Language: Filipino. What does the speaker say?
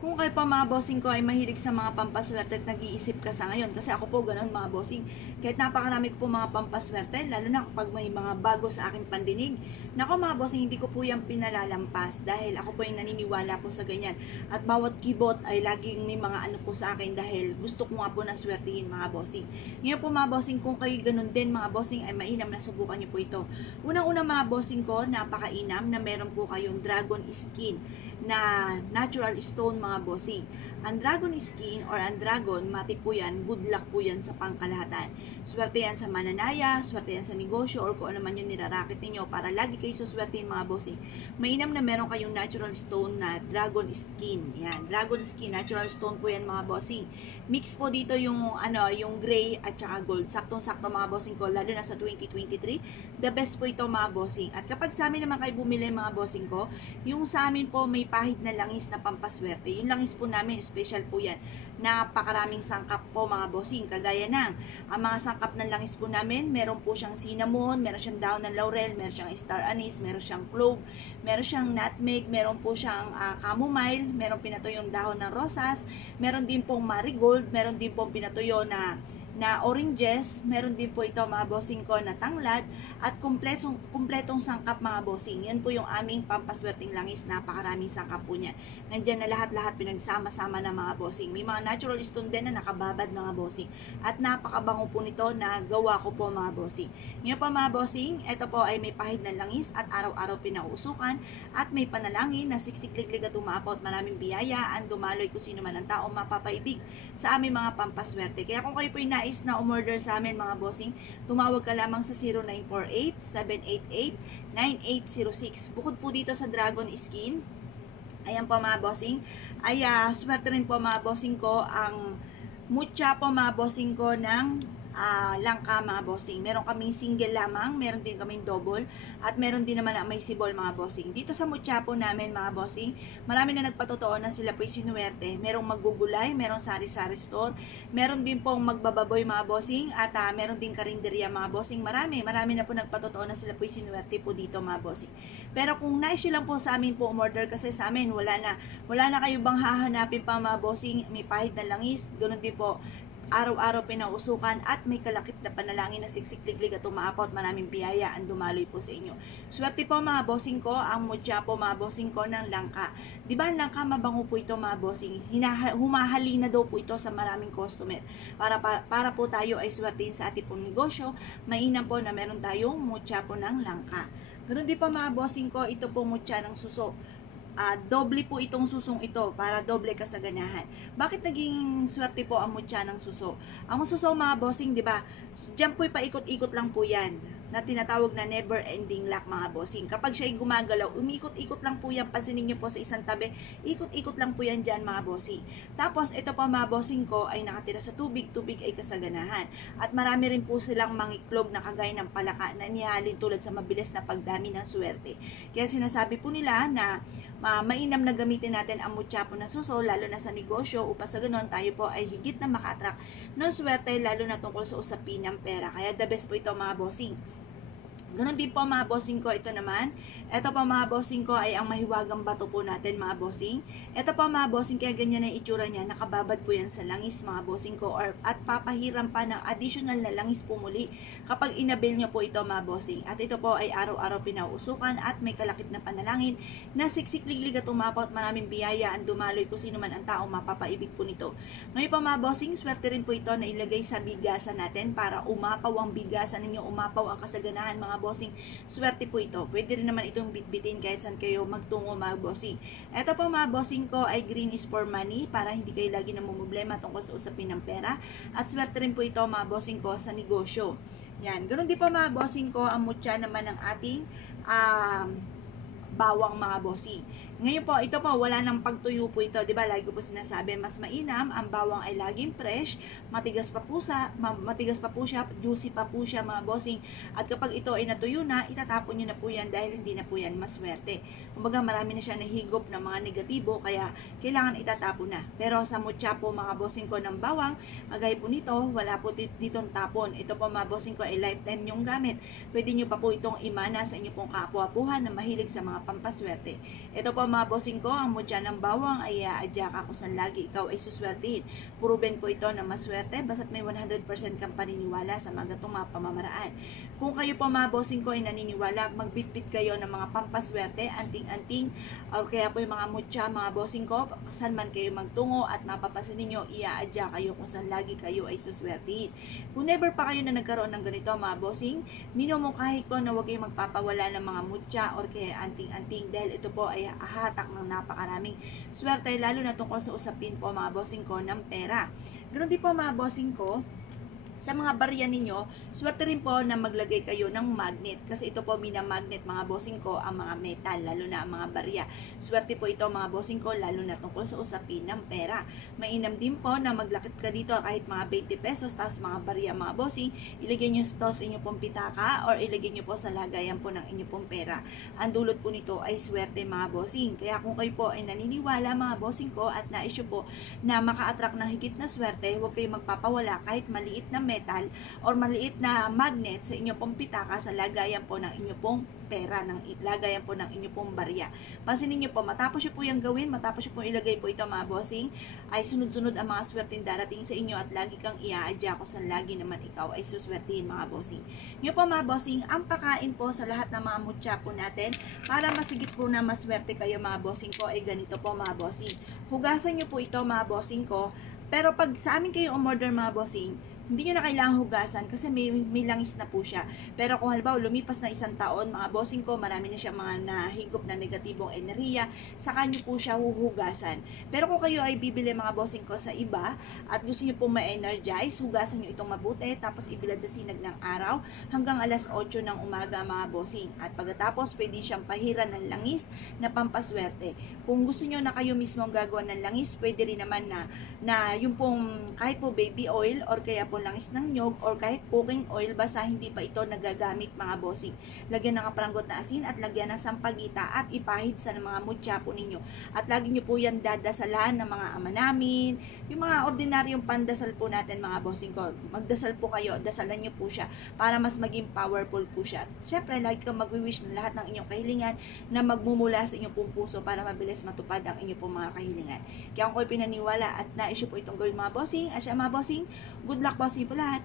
Kung kayo pa mga bossing ko ay mahilig sa mga pampaswerte at nag-iisip ka sa ngayon, kasi ako po ganun mga bossing, kahit napakarami ko po mga pampaswerte, lalo na kapag may mga bago sa aking pandinig, nako mga bossing, hindi ko po yan pinalalampas dahil ako po yung naniniwala po sa ganyan. At bawat kibot ay laging may mga ano po sa akin dahil gusto ko nga po na swertihin mga bossing. Ngayon po mga bossing, kung kayo ganun din mga bossing, ay mainam na subukan nyo po ito. Unang-una mga bossing ko, napakainam na meron po kayong dragon skin na natural stone mga bossing. Ang dragon skin or ang dragon, matik po yan, good luck po yan sa pangkalahatan. Swerte yan sa mananaya, swerte yan sa negosyo, or kung ano man yung nirarakit ninyo para lagi kayo suswertein mga bossing. Mainam na meron kayong natural stone na dragon skin. Yan, dragon skin, natural stone po yan mga bossing. Mix po dito yung yung gray at saka gold. Saktong-sakto mga bossing ko, lalo na sa 2023. The best po ito mga bossing. At kapag sa amin naman kayo bumili mga bossing ko, yung sa amin po may pahid na langis na pampaswerte. Yung langis po namin, special po yan. Napakaraming sangkap po mga bossing. Kagaya ng, ang mga sangkap ng langis po namin, meron po siyang cinnamon, meron siyang daon ng laurel, meron siyang star anise, meron siyang clove, meron siyang nutmeg, meron po siyang chamomile, meron pinatuyong dahon ng rosas, meron din pong marigold, meron din pong pinatuyo na oranges, meron din po ito mga bossing ko na tanglad at kumpletong sangkap mga bossing. Yan po yung aming pampaswerteng langis, napakaraming sangkap po niyan. Nandiyan na lahat-lahat pinagsama-sama na mga bossing. May mga natural stone din na nakababad mga bossing. At napakabango po nito na gawa ko po mga bossing. Ngayon po mga bossing, ito po ay may pahid na langis at araw-araw pinauusukan at may panalangin na siksik-liglig at umapaw at maraming biyayaan, dumaloy kung sino man ang tao mapapaibig sa aming mga pampaswerte. Kaya kung kayo po yung nais na umorder sa amin mga bossing, tumawag ka lamang sa 0948-788-9806. Bukod po dito sa dragon skin, ayan po mga bossing, ay swerte rin po mga bossing ko ang mucha po mga bossing ko ng langka mga bossing. Meron kaming single lamang, meron din kaming double, at meron din naman na may sibol mga bossing. Dito sa mucha po namin mga bossing, marami na nagpatotoo na sila po'y sinuwerte. Merong maggugulay, merong sari-sari store, meron din pong magbababoy mga bossing, at meron din karinderya mga bossing. Marami na po nagpatotoo na sila po'y sinuwerte po dito mga bossing. Pero kung nais lang po sa amin po umorder, kasi sa amin wala na kayo bang hahanapin pa mga bossing, may pahid na langis, ganoon din po araw-araw pinausukan at may kalakip na panalangin na siksik-liglig at umaapaw at maraming biyaya ang dumaloy po sa inyo. Swerte po mga bossing ko, ang mutya po mga bossing ko ng langka. Di ba ang langka mabango po ito mga bossing? Humahalina daw po ito sa maraming customer. Para po tayo ay swertein sa ating pong negosyo, mainam po na meron tayong mutya po ng langka. Ganun din pa mga bossing ko, ito po mutya ng suso. Doble po itong susong ito para doble kasaganahan. Bakit naging swerte po ang mutya ng suso? Ang suso mga bossing, di ba? Diyan po'y paikot-ikot lang po yan na tinatawag na never ending lock mga bossing. Kapag siya'y gumagalaw, umikot-ikot lang po yan. Pansinin niyo po sa isang tabi, ikot-ikot lang po yan dyan mga bossing. Tapos ito pa mga bossing ko ay nakatira sa tubig ay kasaganahan. At marami rin po silang mangiklog na kagaya ng palaka na nihalin tulad sa mabilis na pagdami ng swerte. Kaya sinasabi po nila na mainam na gamitin natin ang mutya po na suso, lalo na sa negosyo, upang sa ganoon tayo po ay higit na maka-attract ng swerte, lalo na tungkol sa usapin ng pera. Kaya the best po ito mga bossing. Ganon din po mga bossing ko, ito naman. Ito po mga bossing ko ay ang mahiwagang bato po natin mga bossing. Ito po mga bossing, kaya ganyan ang itsura niya. Nakababad po yan sa langis mga bossing ko, at papahiram pa ng additional na langis po muli kapag inabil niyo po ito mga bossing. At ito po ay araw-araw pinauusukan at may kalakip na panalangin na siksik-liglig at umapaw at maraming biyaya ang dumaloy kung sino man ang tao mapapaibig po nito. Ngayon po mga bossing, swerte rin po ito na ilagay sa bigasan natin para umapaw ang bigasan ninyo, umapaw ang kasaganahan mga bossing. Swerte po ito. Pwede rin naman itong bitbitin kahit saan kayo magtungo mga bossing. Ito po mga bossing ko ay green is for money, para hindi kayo lagi namumblema tungkol sa usapin ng pera. At swerte rin po ito mga bossing ko sa negosyo. Yan. Ganun din po mga bossing ko, ang mutya naman ng ating bawang mga bossing. Ngayon po, ito po, wala nang pagtuyo po ito. Diba, lagi ko po sinasabi, mas mainam, ang bawang ay laging fresh, matigas pa po siya, juicy pa po siya mga bossing. At kapag ito ay natuyo na, itatapon nyo na po yan dahil hindi na po yan maswerte. Kumbaga, marami na siya nahigop ng mga negatibo, kaya kailangan itatapon na. Pero sa mutya po mga bossing ko ng bawang, agay po nito, wala po ditong tapon. Ito po mga bossing ko ay lifetime yung gamit. Pwede nyo pa po itong imana sa inyo pong kapu-apuhan na mahilig sa mga pampaswerte. Ito po mga bossing ko, ang mutya ng bawang ay aadya ka kung saan lagi ikaw ay suswertihin. Proven po ito na maswerte basta't may 100% kang paniniwala sa mga gatong mga pamamaraan. Kung kayo po mga bossing ko ay naniniwala, magbitbit kayo ng mga pampaswerte, anting-anting, o kaya po yung mga mutya mga bossing ko, saan man kayo magtungo at mapapasin ninyo, iaadya kayo kung saan lagi kayo ay suswertihin. Kung never pa kayo na nagkaroon ng ganito mga bossing, minumungkahi ko na huwag kayong magpapawala ng mga mutya or kaya anting-anting dahil ito po ay hatak ng napakaraming swerte lalo na tungkol sa usapin po mga bossing ko ng pera. Ganoon din po mga bossing ko, sa mga barya ninyo, swerte rin po na maglagay kayo ng magnet. Kasi ito po minamagnet mga bossing ko ang mga metal, lalo na ang mga barya. Swerte po ito mga bossing ko, lalo na tungkol sa usapin ng pera. Mainam din po na maglakit ka dito kahit mga 20 pesos, tapos mga barya mga bossing, ilagay nyo ito sa inyo pong pitaka or ilagay nyo po sa lagayan po ng inyo pong pera. Ang dulot po nito ay swerte mga bossing. Kaya kung kayo po ay naniniwala mga bossing ko at na-issue po na maka-attract ng higit na swerte, huwag kayong magpapawala kahit maliit na metal or maliit na magnet sa inyo pong pitaka sa lagayan po ng inyo pong pera, ng lagayan po ng inyo pong barya. Pansinin niyo po, matapos niyo po yung gawin, matapos niyo po ilagay po ito mga bossing, ay sunod-sunod ang mga swerteng darating sa inyo at lagi kang iaadya kung saan lagi naman ikaw ay suswertihin mga bossing. Niyo po mga bossing, ang pakain po sa lahat ng mga mutya po natin para masigit po na maswerte kayo mga bossing ko ay ganito po mga bossing. Hugasan niyo po ito mga bossing ko, pero pag sa amin kayo umorder mga bossing, hindi nyo na kailangan hugasan kasi may langis na po siya. Pero kung halimbawa lumipas na 1 taon, mga bossing ko, marami na siya mga nahigop na negatibong enerhiya, saka nyo po siya huhugasan. Pero kung kayo ay bibili mga bossing ko sa iba at gusto nyo po ma-energize, hugasan nyo itong mabuti, tapos ibilad sa sinag ng araw hanggang alas 8 ng umaga mga bossing. At pagkatapos, pwede siyang pahiran ng langis na pampaswerte. Kung gusto nyo na kayo mismo ang gagawa ng langis, pwede rin naman na yung pong kahit po baby oil or kaya po langis ng nyog or kahit cooking oil, basta hindi pa ito nagagamit mga bossing. Lagyan ng kaparanggot na asin at lagyan ng sampagita at ipahid sa mga mutya po ninyo. At lagi nyo po yan dadasalan ng mga ama namin, yung mga ordinaryong pandasal po natin mga bossing ko. Magdasal po kayo, dasalan nyo po siya para mas maging powerful po siya. Siyempre, lagi kang mag-wish ng lahat ng inyong kahilingan na magmumula sa inyong pong puso para mabilis matupad ang inyong pong mga kahilingan. Kaya kung ko'y pinaniwala at na-issue po itong gawin mga bossing, at siya mga bossing, good luck po sa inyo po lahat.